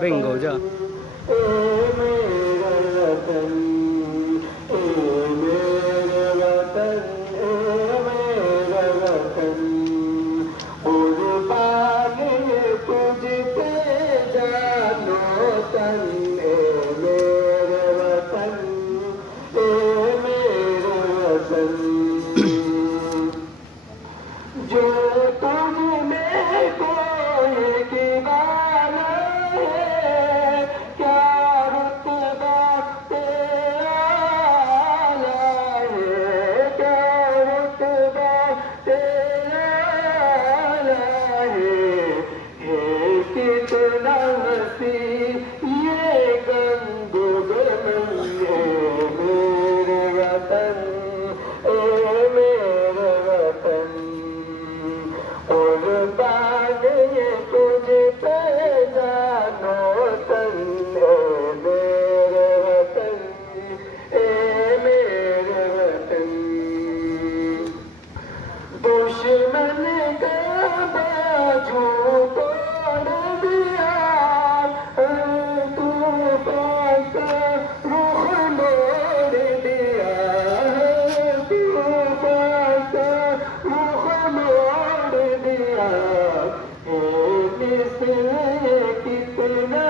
Bingo già. जो तुझ में कोई दीवाना है, क्या रुतबा तेरा आला है, क्या रुतबा तेरा आला है कितना हंसी ये गंगोगमन है मेरे वतन, ए मेरे वतन। कुर्बान ये तुझ पे जानो तन, ए मेरे वतन, ए मेरे वतन। दुश्मन का बाजू तोड़ दिया, तूफान का रुख मोड़ दिया, तूफान का रुख मोड़ दिया। मिस्र कितना